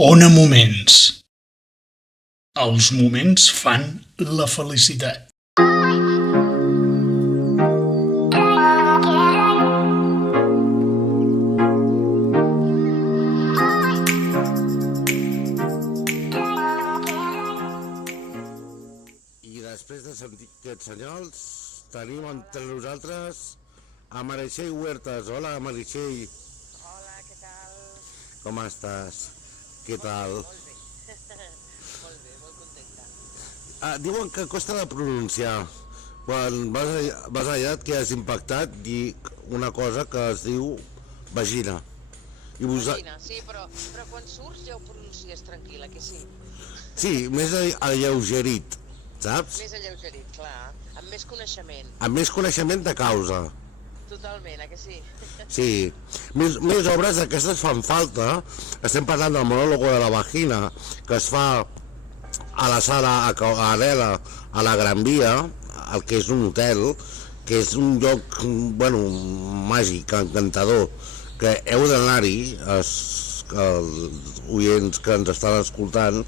Ona Moments. Els moments fan la felicitat. I després de sentir aquests senyals, tenim entre nosaltres a Meritxell Huertas. Hola, Meritxell. Hola, què tal? Com estàs? Què tal? Molt bé. Molt bé, molt contenta. Diuen que costa de pronunciar. Quan vas allà et quedes impactat dir una cosa que es diu vagina. Vagina, sí, però quan surts ja ho pronuncies tranquil·la, que sí? Sí, més alleugerit, saps? Més alleugerit, clar, amb més coneixement. Amb més coneixement de causa. Totalment, que sí? Sí, més obres d'aquestes fan falta. Estem parlant del monòlogo de la vagina, que es fa a la sala Adela, a la Gran Via, el que és un hotel, que és un lloc, bueno, màgic, encantador, que heu d'anar-hi, els oients que ens estan escoltant,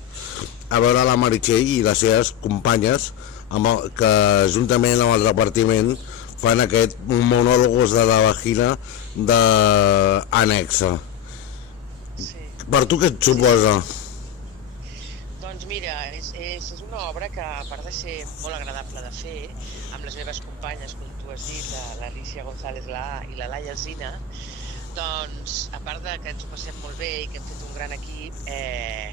a veure la Meritxell i les seves companyes, que juntament amb el repartiment fan aquest monòlogos de la vagina d'annexa. Sí. Per tu què et suposa? Doncs mira, és una obra que, a part de ser molt agradable de fer, amb les meves companyes, com tu has dit, l'Alicia González i la Laia Alsina, doncs, a part de que ens ho passem molt bé i que hem fet un gran equip,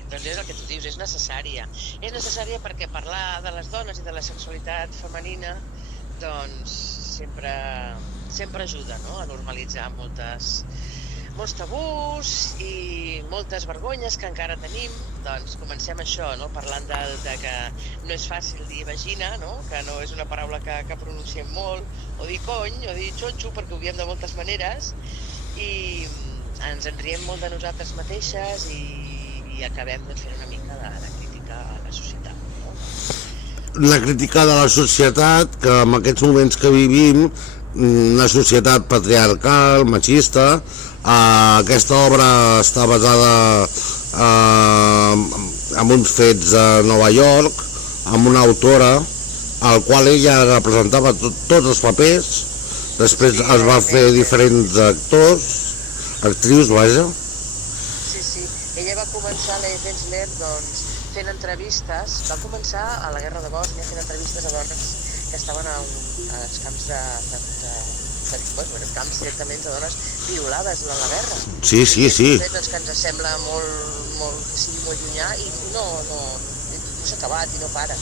doncs és el que tu dius, és necessària. És necessària perquè parlar de les dones i de la sexualitat femenina doncs sempre ajuda, no?, a normalitzar molts tabús i moltes vergonyes que encara tenim. Doncs comencem això, no?, parlant de que no és fàcil dir vagina, no?, que no és una paraula que pronunciem molt, o dir cony, o dir xotxo, perquè ho diem de moltes maneres, i ens en riem molt de nosaltres mateixes i acabem fent una mica de crítica a la societat, no? La crítica de la societat, que en aquests moments que vivim, una societat patriarcal, machista. Aquesta obra està basada en uns fets a Nova York, amb una autora, al qual ella representava tots els papers. Després es va fer diferents actrius, vaja. Sí. Ella va començar, la Ensler, doncs, fent entrevistes. Va començar a la guerra de Bòsnia fent entrevistes a dones que estaven als camps camps directament de dones violades durant la guerra. Sí. Doncs que ens sembla que sigui molt llunyà i no s'ha acabat i no para.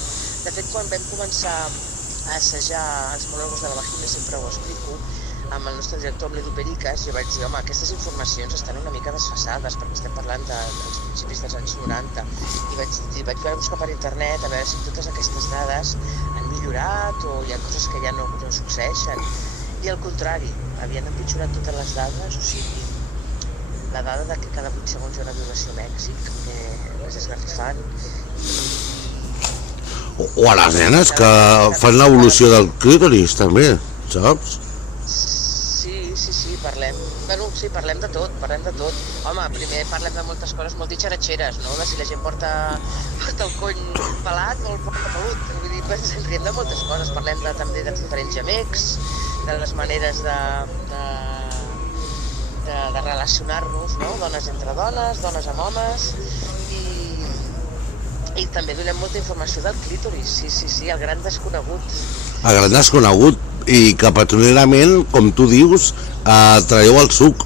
De fet, quan vam començar a assajar els monòlegs de la vagina, sempre ho explico, amb el nostre director, amb l'Edu Pericas, jo vaig dir, home, aquestes informacions estan una mica desfasades, perquè estem parlant dels principis dels anys 90, i vaig buscar per internet a veure si totes aquestes dades han millorat o hi ha coses que ja no succeeixen. I al contrari, havien empitjorat totes les dades, o sigui, la dada de que cada 8 segons hi ha una violació a Mèxic, és esgarrifant. O a les nenes que fan l'evolució del clítoris, també, saps? Sí, parlem de tot. Home, primer parlem de moltes coses molt ditxaratxeres, no?, de si la gent porta el cony pelat o el porta pelut. Vull dir, ens riem de moltes coses. Parlem també de diferents gemecs, de les maneres de relacionar-nos, no?, dones entre dones, dones amb homes, i també donem molta informació del clítoris, sí, el gran desconegut. El gran desconegut, i que patronerament, com tu dius, traieu el suc.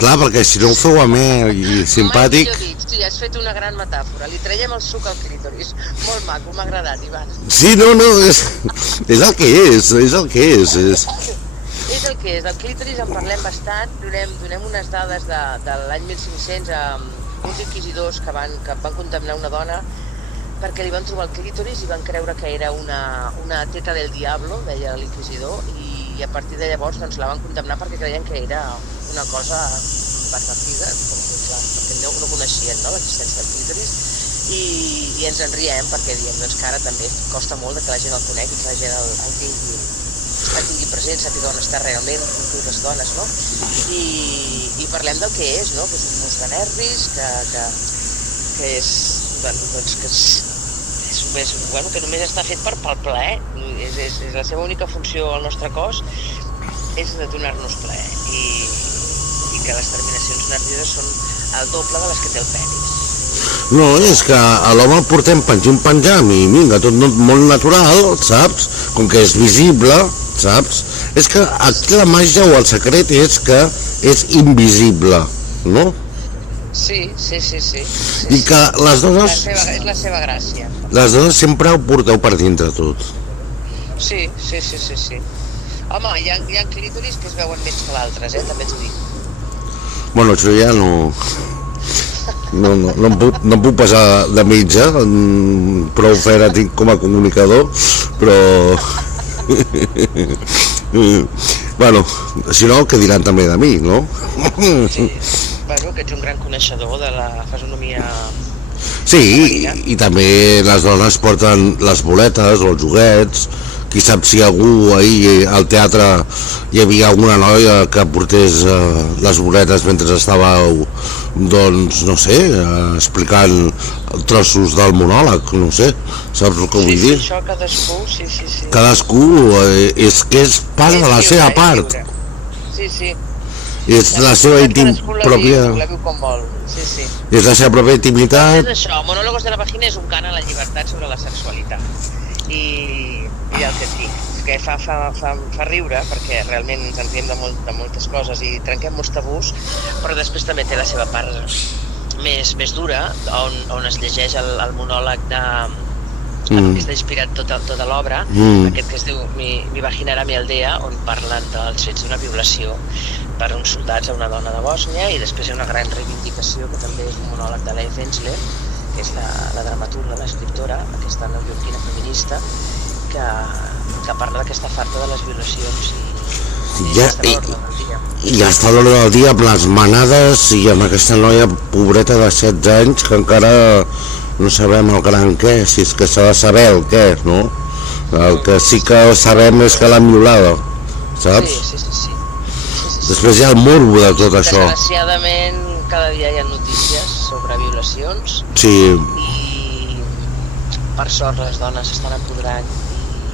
Clar, perquè si no ho feu amè i simpàtic... Mai millor dit, sí, has fet una gran metàfora. Li traiem el suc al clítoris. Molt maco, m'ha agradat, Ivan. Sí, no, és el que és. És el que és, del clítoris en parlem bastant, donem unes dades de l'any 1500 amb uns inquisidors que van condemnar una dona perquè li van trobar el clítoris i van creure que era una teta del diablo, deia l'inquisidor, i a partir de llavors doncs, la van condemnar perquè creien que era una cosa pervertida, perquè no coneixien, no, l'existència del clítoris, i ens en riem perquè diem doncs, que ara també costa molt que la gent el conegui, que la gent el tingui present, sàpiga on està realment, inclús les dones, no? I i parlem del que és, no? Que és un mus de nervis, que és, bueno, doncs que només està fet pel plaer. És la seva única funció al nostre cos és de donar-nos plaer i que les terminacions nervioses són el doble de les que té el penis. No, és que a l'home el portem penjam i vinga, tot molt natural, saps? Com que és visible, saps? És que aquí la màgia o el secret és que és invisible, no? Sí. I que les dones... És la seva gràcia. Les dones sempre ho porteu per dintre tot. Sí. Home, hi ha clítoris que es veuen més que l'altres, també t'ho dic. Bueno, això ja no em puc passar de mitja, prou feina tinc com a comunicador, però... Bueno, si no, què diran també de mi, no? Sí, bueno, que ets un gran coneixedor de la fisonomia. Sí, i també les dones porten les boletes o els joguets. Qui sap si algú ahir al teatre hi havia alguna noia que portés les boletes mentre estàveu, doncs, no sé, explicant trossos del monòleg, no sé, saps el que vull dir? Sí, això cadascú, sí. Cadascú és que és part de la seva part. Sí. És la seva pròpia... La viu com vol, sí. És la seva pròpia intimitat. És això, Monólogos de la Vagina és un cant a la llibertat sobre la sexualitat. I el que et dic, és que fa riure, perquè realment ens en riem de moltes coses i trenquem molts tabús, però després també té la seva part més dura, on es llegeix el monòleg que està inspirat tota l'obra, aquest que es diu Mi vagina era mi aldea, on parlen dels fets d'una violació per uns soldats a una dona de Bòsnia, i després hi ha una gran reivindicació, que també és un monòleg de Leigh Ensler, que és la dramaturga, l'escriptora, aquesta neoyorquina feminista, que parla d'aquesta falta de les violacions i ja està a l'hora del dia amb les manades i amb aquesta noia pobreta de 16 anys que encara no sabem el gran què, si és que s'ha de saber el què, no? El que sí que sabem és que l'han violada, saps? Sí. Després hi ha el morbo de tot això. Desgraciadament cada dia hi ha notícies sobre violacions, sí. I per sort les dones s'estan apoderant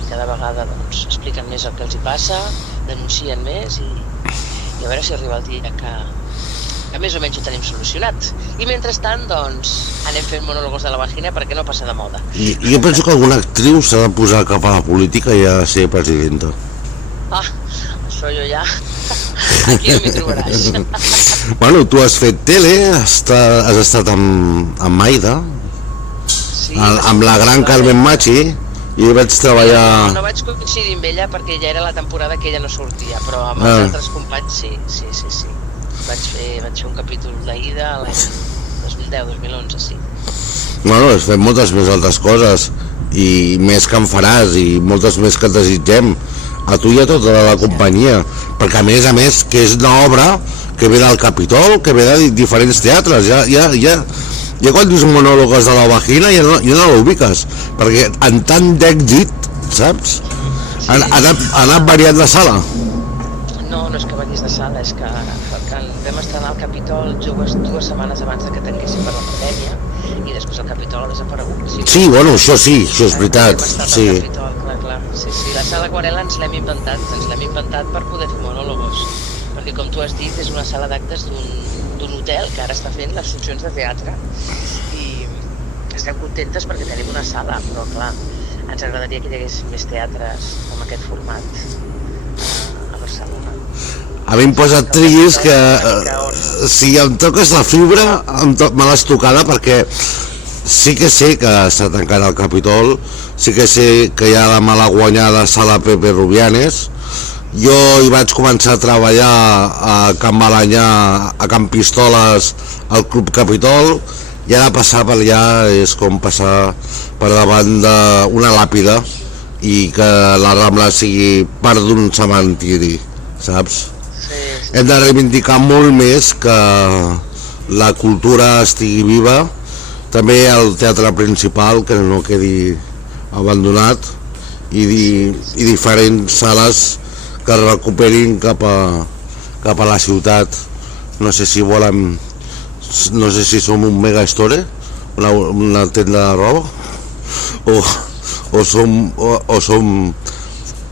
i cada vegada doncs, expliquen més el que els hi passa, denuncien més i a veure si arriba el dia que més o menys ho tenim solucionat. I mentrestant, doncs, anem fent monòlogos de la vagina perquè no passa de moda. Jo penso que alguna actriu s'ha de posar cap a la política i ha de ser presidenta. Això jo ja... Aquí no m'hi trobaràs. Bueno, tu has fet tele, has estat amb Maida, sí, amb la gran Carmen Machi, i vaig treballar... No vaig coincidir amb ella perquè ja era la temporada que ella no sortia, però amb els altres companys sí. Vaig fer un capítol d'Aida l'any 2010-2011, sí. Bueno, has fet moltes més altres coses, i més que en faràs, i moltes més que et desitgem, a tu i a tota la companyia, perquè a més que és una obra que ve del Capitol, que ve de diferents teatres, ja quan dius monòlogos de la vagina ja no l'ubiques, perquè en tant d'èxit, saps? Ha anat variant de sala. No és que varis de sala, és que vam estrenar al Capitol dues setmanes abans que tanquéssim per la pandèmia, i després el Capitol ha desaparegut. Sí, bueno, això és veritat. Sí. Clar. Sí, la sala Aquarel·la ens l'hem inventat per poder fer monòlogos, perquè com tu has dit és una sala d'actes d'un hotel que ara està fent les funcions de teatre i estem contentes perquè tenim una sala, però clar, ens agradaria que hi hagués més teatres amb aquest format a Barcelona. A mi em posa trist que si em toques la fibra me l'has tocada, perquè sí que sé que està tancant el Capitol, sí que sé que hi ha la malaguanyada sala Pepe Rubianes. Jo hi vaig començar a treballar a Can Balanyà, a Can Pistoles, al Club Capitol, i ara passar per allà és com passar per davant d'una làpida i que la Rambla sigui part d'un cementiri, saps? Hem de reivindicar molt més que la cultura estigui viva, també el teatre principal que no quedi abandonat, i diferents sales que es recuperin cap a la ciutat, No sé si volen... No sé si som un mega store, una tenda de roba, o som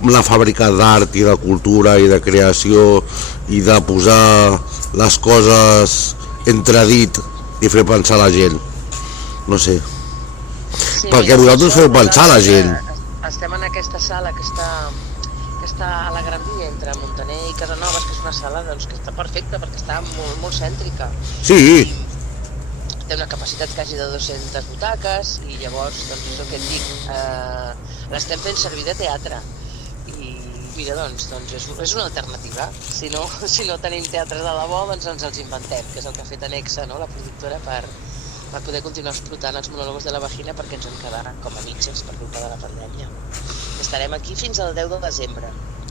una fàbrica d'art i de cultura i de creació i de posar les coses entredit i fer pensar la gent. No sé. Sí, Perquè mira, vosaltres feu pensar la gent. Estem en aquesta sala que està a la Gran Via entre Montaner i Casanovas, que és una sala doncs, que està perfecta perquè està molt, molt cèntrica. Sí, Té una capacitat quasi de 200 butaques i llavors, doncs, és el que et dic, l'estem fent servir de teatre. I mira, doncs és una alternativa. Si no tenim teatres de debò, doncs ens els inventem, que és el que ha fet Anexa, no?, la productora, per poder continuar explotant els monòlegos de la vagina, perquè ens en quedaran com a mitges per culpa de la pandèmia. Estarem aquí fins al 10 de desembre.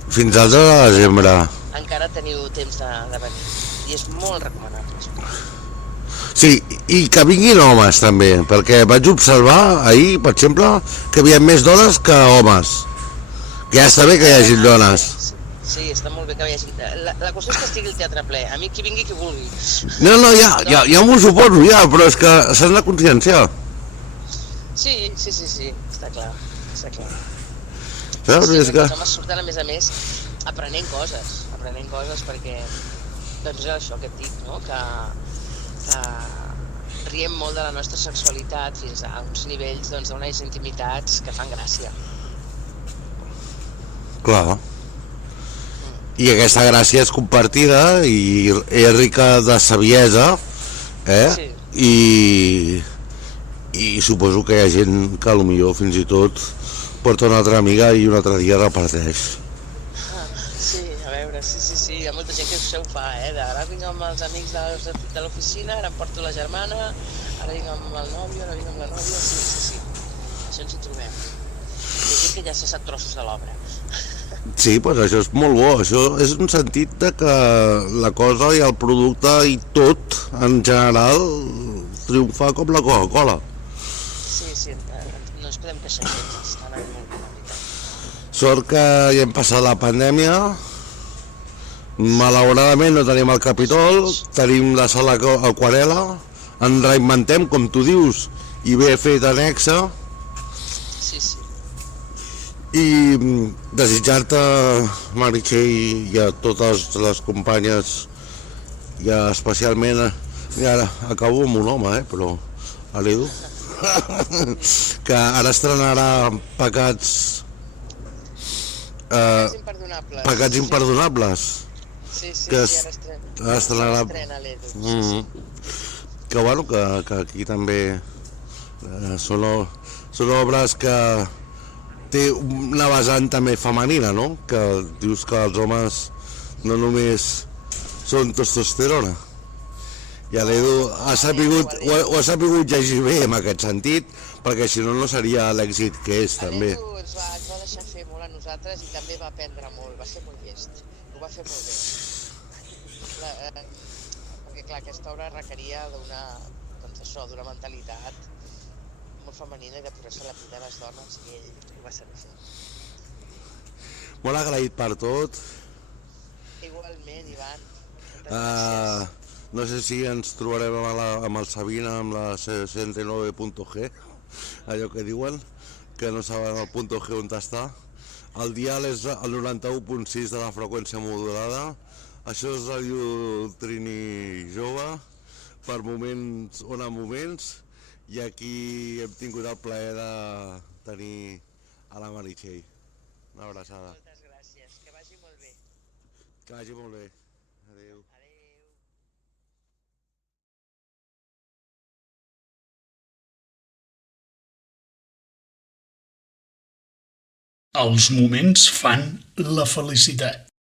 fins al 10 de desembre. Encara teniu temps de venir. I és molt recomanable. Sí, i que vinguin homes també, perquè vaig observar ahir, per exemple, que hi havia més dones que homes. Que ja està bé que hi hagi dones. Sí, està molt bé que hi hagi... La qüestió és que estigui el teatre ple. A mi qui vingui qui vulgui. No, ja m'ho suposo, ja, però és que s'han de conscienciar. Sí, està clar. Saps? Sí, És que... els homes surten, a més, aprenent coses perquè, doncs és això que et dic, no?, que riem molt de la nostra sexualitat fins a uns nivells, doncs, d'unes intimitats que fan gràcia. Clar. I aquesta gràcia és compartida i és rica de saviesa, Sí. I suposo que hi ha gent que potser fins i tot porta una altra amiga i un altre dia reparteix. Sí, a veure, sí, hi ha molta gent que això ho fa, ara vinc amb els amics de l'oficina, ara em porto la germana, ara vinc amb el nòvio, ara vinc amb la nòvia, sí. Això ens hi trobem. Hi ha gent que ja s'ha sap trossos de l'obra. Sí, doncs això és molt bo, això és un sentit de que la cosa i el producte i tot, en general, triomfa com la Coca-Cola. Sí, no ens podem queixar gens, està anant molt bé, la veritat. Sort que ja hem passat la pandèmia, malauradament no tenim el Capitol, tenim la sala Aquarela, ens reinventem, com tu dius, i bé fet Anexa, Sí. i desitjar-te, Meritxell, i a totes les companyes, i especialment, i ara acabo amb un home, però a l'Edu, que ara estrenarà Pecats Imperdonables. Pecats imperdonables, Sí, que ara estrenarà l'Edu. que bueno, que aquí també són obres que té una vessant també femenina, no? Que dius que els homes no només són testosterona. I l'Edu ho ha sabut llegir bé en aquest sentit, perquè si no, no seria l'èxit que és, també. L'Edu ens va deixar fer molt a nosaltres i també va aprendre molt, va ser molt llest, ho va fer molt bé. Perquè clar, aquesta obra requeria d'una mentalitat molt femenina i de posar-se la pell de les dones, i ell ho va saber fer. Molt agraït per tot. Igualment, Ivan. Gràcies. No sé si ens trobarem amb el Sabina, amb la 69.g, allò que diuen, que no saben el punt G on està. El dial és el 91.6 de la freqüència modulada. Això és Ràdio Trini Jove, per moments on a moments, i aquí hem tingut el plaer de tenir a la Meritxell. Una abraçada. Moltes gràcies, que vagi molt bé. Que vagi molt bé. Adéu. Els moments fan la felicitat.